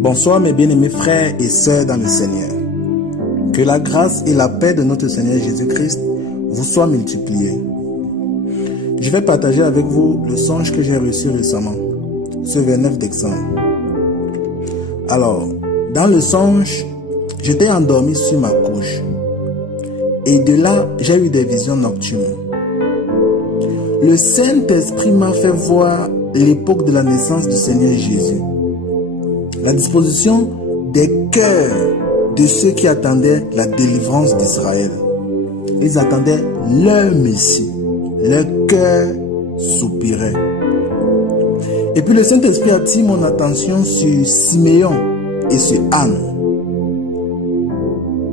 Bonsoir mes bien-aimés frères et sœurs dans le Seigneur. Que la grâce et la paix de notre Seigneur Jésus-Christ vous soient multipliées. Je vais partager avec vous le songe que j'ai reçu récemment, ce 29 décembre. Alors, dans le songe, j'étais endormi sur ma couche. Et de là, j'ai eu des visions nocturnes. Le Saint-Esprit m'a fait voir l'époque de la naissance du Seigneur Jésus. La disposition des cœurs de ceux qui attendaient la délivrance d'Israël. Ils attendaient leur Messie. Leur cœur soupirait. Et puis le Saint-Esprit attire mon attention sur Siméon et sur Anne.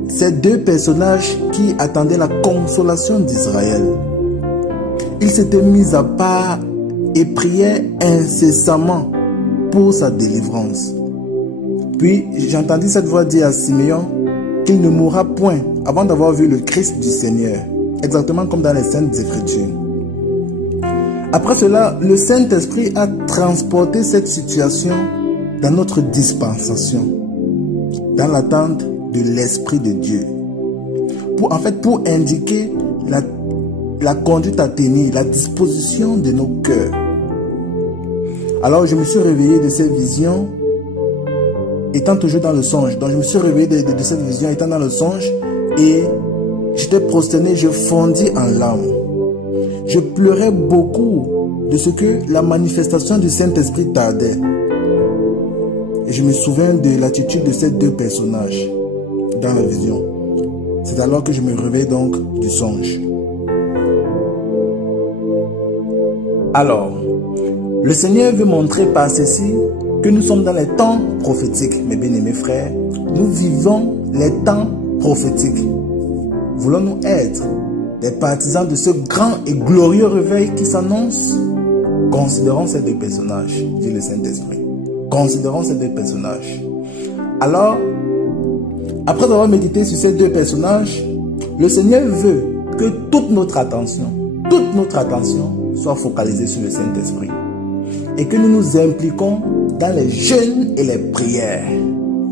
Ces deux personnages qui attendaient la consolation d'Israël. Ils s'étaient mis à part et priaient incessamment pour sa délivrance. Puis j'entendis cette voix dire à Siméon qu'il ne mourra point avant d'avoir vu le Christ du Seigneur, exactement comme dans les Saintes Écritures. Après cela, le Saint-Esprit a transporté cette situation dans notre dispensation, dans l'attente de l'Esprit de Dieu. Pour indiquer la conduite à tenir, la disposition de nos cœurs. Alors je me suis réveillé de cette vision, étant toujours dans le songe. Donc je me suis réveillé de cette vision, étant dans le songe, et j'étais prosterné, je fondis en larmes. Je pleurais beaucoup de ce que la manifestation du Saint-Esprit tardait. Et je me souviens de l'attitude de ces deux personnages dans la vision. C'est alors que je me réveille donc du songe. Alors, le Seigneur veut montrer par ceci que nous sommes dans les temps prophétiques, mes bien-aimés frères. Nous vivons les temps prophétiques. Voulons-nous être des partisans de ce grand et glorieux réveil qui s'annonce? Considérons ces deux personnages, dit le Saint-Esprit. Considérons ces deux personnages. Alors, après avoir médité sur ces deux personnages, le Seigneur veut que toute notre attention soit focalisée sur le Saint-Esprit. Et que nous nous impliquons dans les jeûnes et les prières.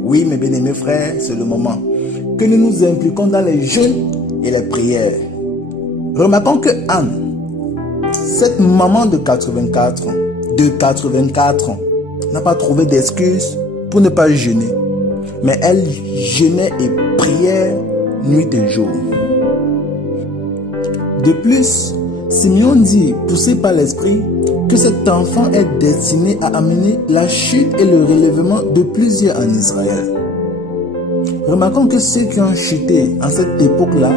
Oui, mes bien-aimés frères, c'est le moment. Que nous nous impliquons dans les jeûnes et les prières. Remarquons que Anne, cette maman de 84 ans, n'a pas trouvé d'excuse pour ne pas jeûner. Mais elle jeûnait et priait nuit et jour. De plus, Simeon dit, poussé par l'Esprit, que cet enfant est destiné à amener la chute et le relèvement de plusieurs en Israël. Remarquons que ceux qui ont chuté en cette époque-là,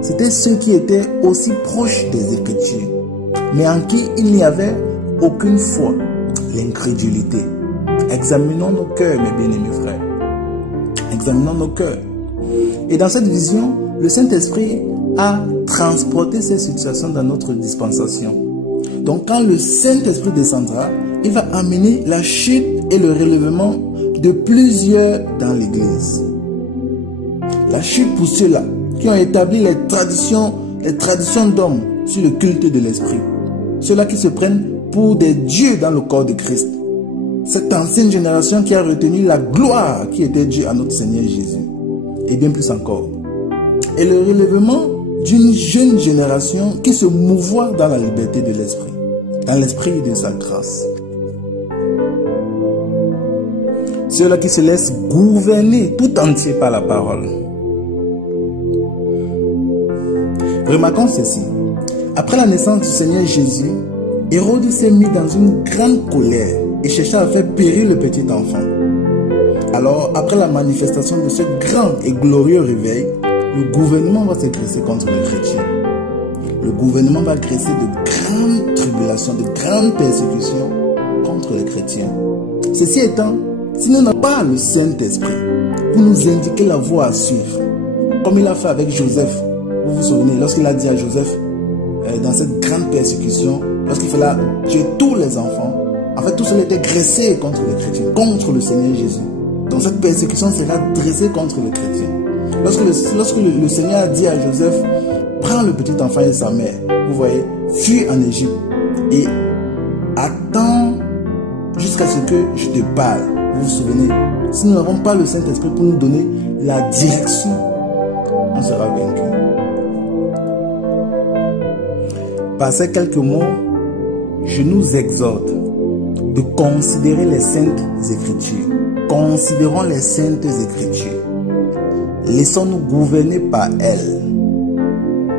c'était ceux qui étaient aussi proches des Écritures, mais en qui il n'y avait aucune foi, l'incrédulité. Examinons nos cœurs, mes bien-aimés frères. Examinons nos cœurs. Et dans cette vision, le Saint-Esprit a transporté ces situations dans notre dispensation. Donc quand le Saint-Esprit descendra, il va amener la chute et le relèvement de plusieurs dans l'Église. La chute pour ceux-là qui ont établi les traditions d'hommes sur le culte de l'Esprit. Ceux-là qui se prennent pour des dieux dans le corps de Christ. Cette ancienne génération qui a retenu la gloire qui était due à notre Seigneur Jésus. Et bien plus encore. Et le relèvement d'une jeune génération qui se mouvoit dans la liberté de l'Esprit. Dans l'Esprit de sa grâce. Ceux-là qui se laissent gouverner tout entier par la parole. Remarquons ceci. Après la naissance du Seigneur Jésus, Hérode s'est mis dans une grande colère et chercha à faire périr le petit enfant. Alors, après la manifestation de ce grand et glorieux réveil, le gouvernement va se dresser contre les chrétiens. Le gouvernement va dresser de grandes tribulations, de grandes persécutions contre les chrétiens. Ceci étant, si nous n'avons pas le Saint-Esprit pour nous indiquer la voie à suivre, comme il a fait avec Joseph, vous vous souvenez, lorsqu'il a dit à Joseph, dans cette grande persécution, lorsqu'il fallait tuer tous les enfants, en fait tout cela était dressé contre les chrétiens, contre le Seigneur Jésus. Donc cette persécution sera dressée contre les chrétiens. Lorsque le Seigneur a dit à Joseph, prends le petit enfant et sa mère, vous voyez, fuis en Égypte et attends jusqu'à ce que je te parle. Vous vous souvenez, si nous n'avons pas le Saint-Esprit pour nous donner la direction, on sera vaincu. Par ces quelques mots, je nous exhorte de considérer les Saintes Écritures. Considérons les Saintes Écritures. Laissons-nous gouverner par elles.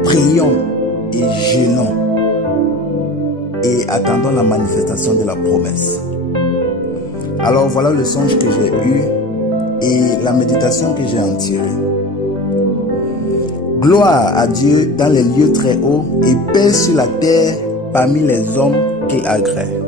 Prions et jeûnons. Et attendons la manifestation de la promesse. Alors voilà le songe que j'ai eu et la méditation que j'ai en tirée. Gloire à Dieu dans les lieux très hauts et paix sur la terre parmi les hommes qu'il agrée.